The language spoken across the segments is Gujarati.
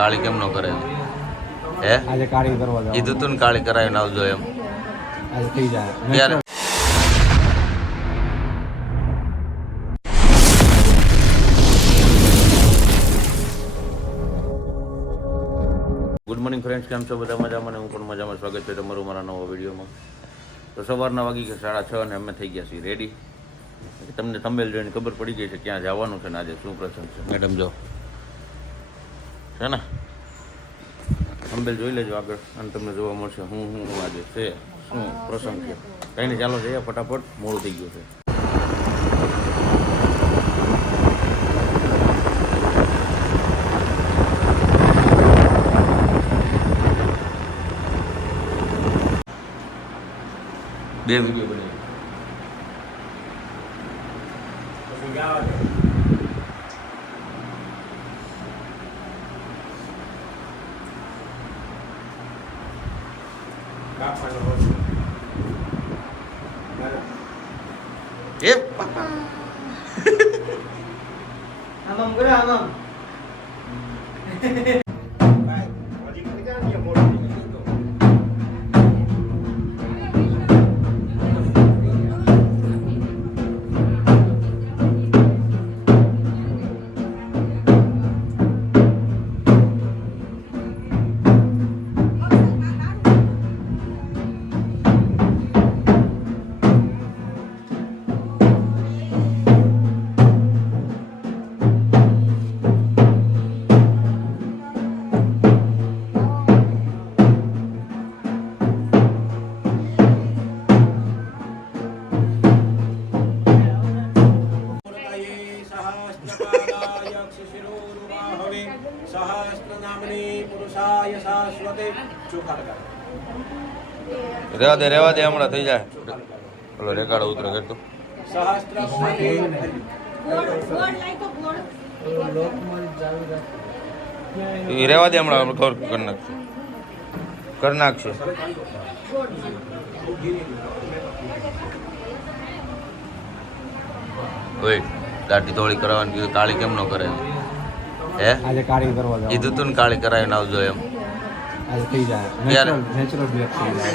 કાળી કેમ ન કરે હે આજે કાળી કરવા જાવ કીધું તું ને કાળી કરાવીને આવજો એમ આજે થઈ જાય ત્યારે ગુડ મોર્નિંગ ફ્રેન્ડ્સ, કેમ છો બધા મજામાં? હું પણ મજામાં. સ્વાગત છે તમારું મારા નવા વિડીયોમાં. તો સવારના વાગી ગયા 6:30 અને અમે થઈ ગયા છીએ રેડી. તમને થંબનેલ જોઈને ખબર પડી ગઈ છે ક્યાં જવાનું છે ને આજે શું પ્રસંગ છે. મેડમ જો છે ને, થંબનેલ જોઈ લેજો આગળ અને તમને જોવા મળશે હું આજે છે શું પ્રસંગ છે. કંઈ નહીં, ચાલો જઈએ ફટાફટ, મોડું થઈ ગયું છે. બે વિડીયો બનાવી એ આમ કરે આમ રેવા દે હમણાં થઈ જાય. બોલો રેકાર્ડ ઉતરે કરતો રેવા દે હમણાં ખબર કરી નાખશે. ઓય દાઢી થોડી કરાવવાની કીધું, કાળી કેમ ન કરે હે આજે કાળી કરવા જાવ કીધું તું ને કાળી કરાવીને આવજો એમ આજે થઈ જાય નેચરલ બ્લેક થઈ જાય.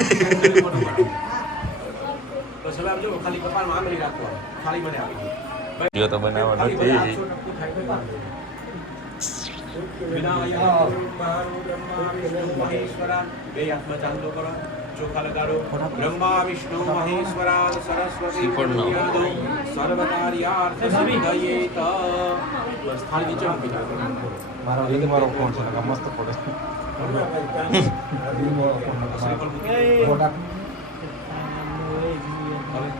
બસ હવે આવજો, ખાલી કપાળમાં આંગળી રાખો, ખાલી મને આપી દો. જો તો બનાવવા નથી બે હાથમાં ચાંદલો કરો, ચોખા લગાડો. બ્રહ્મા વિષ્ણુ મહેશ્વરા સરસ્વતી સર્વકાર્યાર્થ સિદ્ધયેત. બસ થાળી નીચે મૂકી દો. મારો ફોન છે, મસ્ત પડે.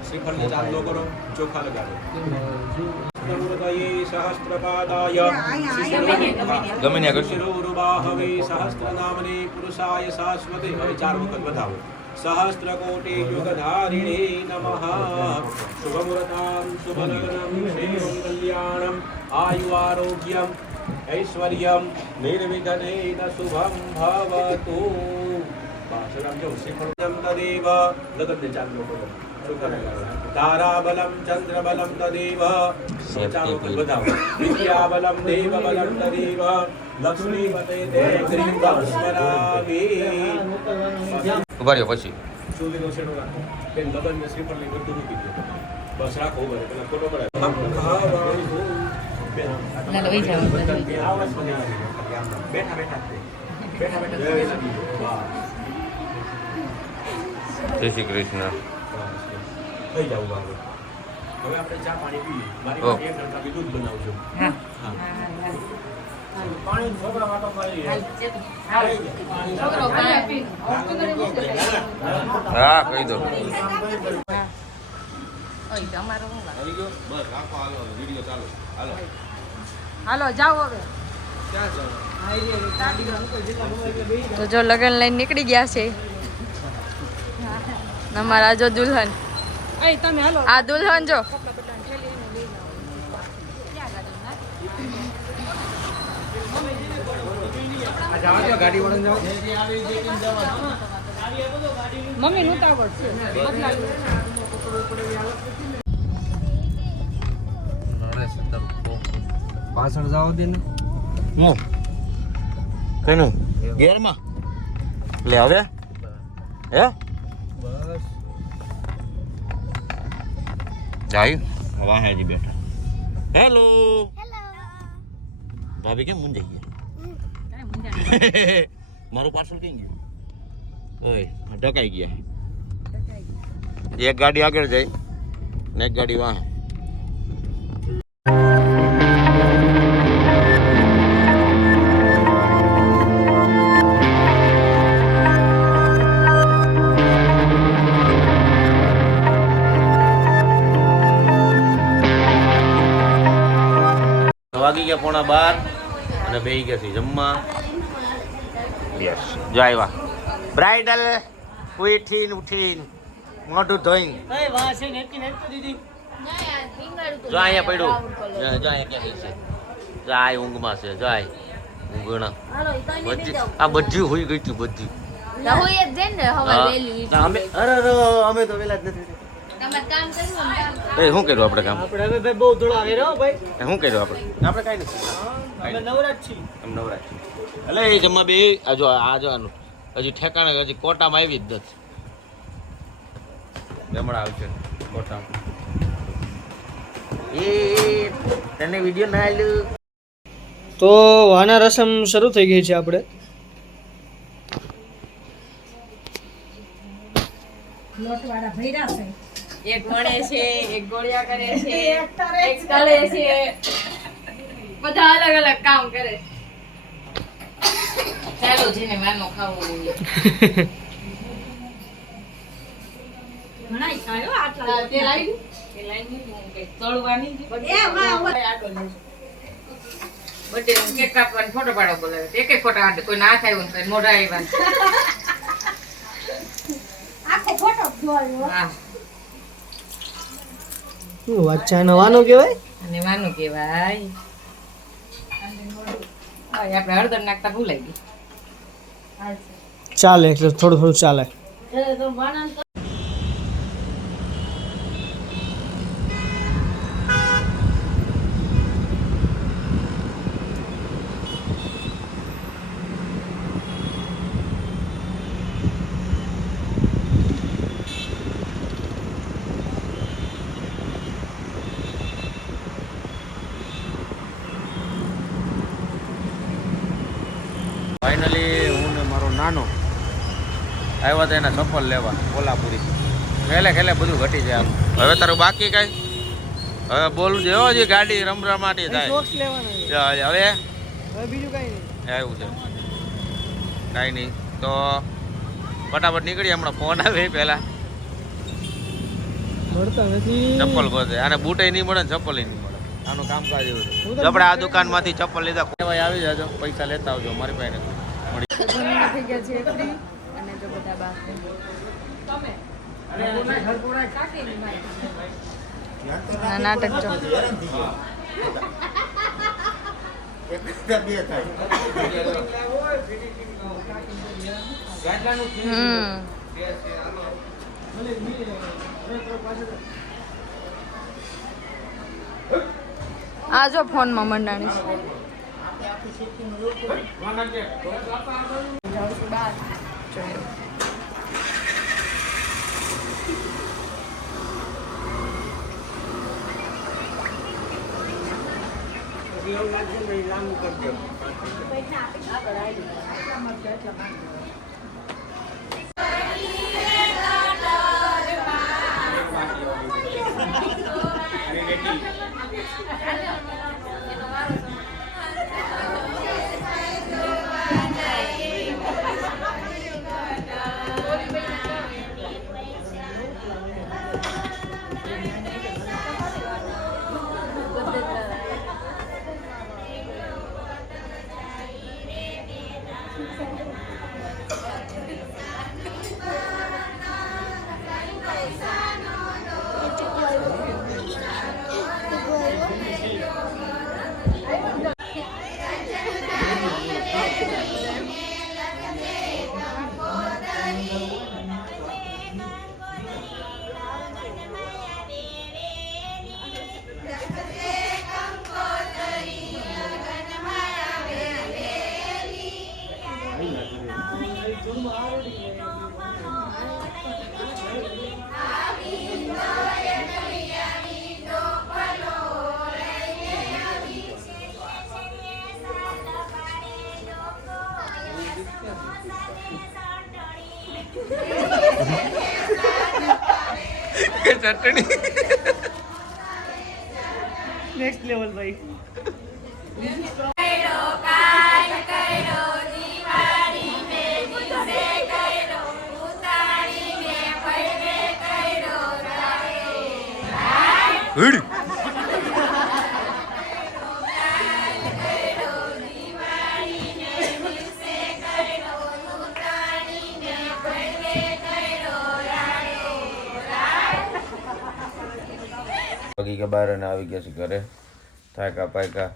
શ્રીફળને ચાંદલો કરો, ચોખા લગાડો. ગમે ત્યાં કરશું. સહસ્ત્રનામને પુરુષાય શાશ્વતે. હવે 4 વખત બતાવો. સહસ્ત્ર કોટી યુગધારિણે નમઃ. શુભમુહૂર્તમ શુભલગ્નમ શ્રીમં કલ્યાણમ આયુ આરોગ્યમ ઐશ્વર્યમ નિર્વિઘ્નેન શુભમ ભવતુ. પાછળ જો શ્રીફળમ તદેવ લગ્નને ચાંદલો કરો. તારાબલમ ચંદ્રબલમ તદેવ. 4 વખત બતાવો. વિદ્યાબલમ દેવબલમ તદેવ. લક્ષ્મીપતે તે ગ્રીવસ્મરામી. ઉભા રહ્યો પછી સુધીનો શેડો રાખો. તેમ લગ્નને શ્રીફળની બધું મૂકી દો. બસ રાખો ઉભા રહ્યો. પેલા ફોટો પડાય. જય શ્રી કૃષ્ણ. થઈ જાવ બાબુ. હવે આપણે ચા પાણી પીએ. મારી માટે 1 ટંકા દૂધ બનાવજો. હા પાણી છોકરા વાટો મારી. છોકરો પાણી પી. હા કહી દો. ઓય તમારો હું આવી ગયો. બસ રાખો, હાલો વિડિયો ચાલુ. હાલો જાઓ. હવે ક્યાં જાવ? તો જો લગન લઈને નીકળી ગયા છે અમારા. જો દુલ્હન, આ દુલ્હન જો મમ્મી નું તાવડ છે. પાછળ જાવ દે ને. કઈનું ગેરમાં લે હવે હે બસ જાય હવા હેજી બેઠા હેલો ભાભી કેમ મુંજાઈ ગયા મારું પાર્સલ કઈ ગયું ઓય ઢકાઈ ગયા એક ગાડી આગળ જાય ને એક ગાડી વાહ વાગી ગયા 11:30 અને બેહી ગયા છે જમવા યસ જો આવ્યા બ્રાઇડલ ઉઠીને મોઢું ધોઈને જો અહીંયા પડ્યું જો અહીંયા ક્યાં છે જાય ઊંઘમાં છે જાય ઊંઘણા બધી આ બધી હોઈ ગઈ હતી બધી અમે અમે તો વેલા જ નથી એ શું કર્યું આપણે કામ આપણે હવે બહુ દોડાવે રે ભાઈ શું કર્યું આપણે કાંઈ નથી અમે નવરાજ છીએ એમ નવરાજ છીએ એટલે એ જમા બે આ જો આનું હજી ઠેકાણે હજી કોટામાં આવી જ નથી જમણા આવશે કોટામાં એ તને વિડીયો ના આલ્યું તો વાના રસમ શરૂ થઈ ગઈ છે આપણે લોટવાળા ભૈરા છે એક વણે છે એક ગોળિયા કરે છે એક તળે છે બધા અલગ અલગ કામ કરે ચાલો જેને વાનો ખાવો હોય ઘણાય ખાયો આટલા તે લાવી કે લાવી કે તળવાની એ વાહ આટો લે બડે કેક કાપવાનો ફોટો પાડો બોલાવે એક એક ફોટો આડે કોઈ ના થાય તો મોઢા આવ્યા આખો ફોટો જોયો હા વાચ્ચા નવાનો કહેવાય અને વાનું કહેવાય આપણે હળદર નાખતા ભૂલાઈ ગઈ ચાલે એટલે થોડું થોડું ચાલે ફાઇનલી હું ને મારો નાનો આવ્યા હતા એના ચપ્પલ લેવા કોલ્હાપુરી ખેલે બધું ઘટી જાય આમ હવે તારું બાકી કાંઈ હવે બોલું છે હો જે ગાડી રમરમાટી થાય સોક્સ લેવાના છે. હવે હવે બીજું કાંઈ નહીં આવ્યું છે કાંઈ નહીં તો ફટાફટ નીકળી હમણાં ફોન આવે પહેલાં મળતા નથી ચપ્પલ ગોતે આને બૂટે નહીં મળે ને ચપ્પલ નહીં મળે આનું કામકાજ એવું છે આપણે આ દુકાનમાંથી ચપ્પલ લીધા કોઈ આવી જાજો પૈસા લેતા આવજો મારી પાસે મળી થઈ ગયા છે ફ્રી અને જો બધા બાપ નાટક જો આ જો ફોનમાં મંડાણી છે ચટણી નેક્સ્ટ લેવલ ભાઈ. હડ પગી કે બહાર અને આવી ગયા છે ઘરે થાકા પાયકા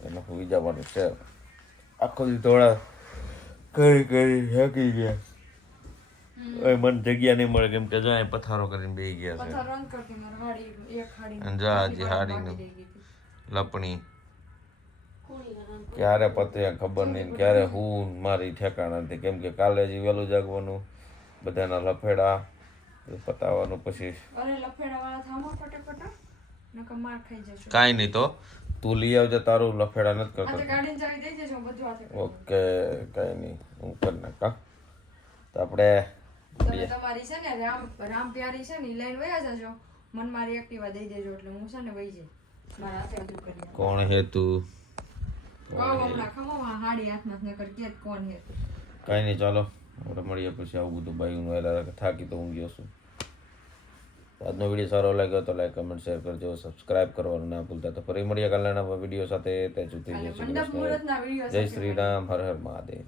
એટલે હું જવાનું છે આખો દી થોડા કરી થાકી ગયા ઓય મને જગ્યા નહીં મળે કેમ કે જો અહીં પથારો કરીને બેસી ગયા છે અને જા હજી હાડીને લપણી ક્યારે પતે ખબર નહીં ને ક્યારે હું મારી ઠેકાણા નથી કેમ કે કાલે હજી વહેલું જાગવાનું બધાના લફેડા પતાવવાનું પછી કાંઈ નહીં તો તું લઈ આવજે તારું લફેડા નથી કરતો ઓકે કાંઈ નહીં હું કરી નાખા તો આપણે તમારી છે ને રામ પ્યારી છે ને ઈ લઈને વયા જજો મન મારી એક્ટિવા દઈ દેજો એટલે હું છે ને વઈ જઈ મારા હાથે હજુ કરી કોણ હે તું હમણાં ખમો હાડી હાથમાં નકર કે કોણ હે કાંઈ નહીં ચાલો આપણે મળીએ પછી આવું બધું બાઈનું વહેલા થાકી તો ઊંઘ્યો છું આજનો વિડીયો સારો લાગ્યો તો લાઈક કમેન્ટ શેર કરજો સબસ્ક્રાઇબ કરવાનું ના ભૂલતા તો ફરી મળીએ કાલના વિડીયો સાથે ત્યાં સુધી જય શ્રી કૃષ્ણ જય શ્રી રામ હર હર મહાદેવ.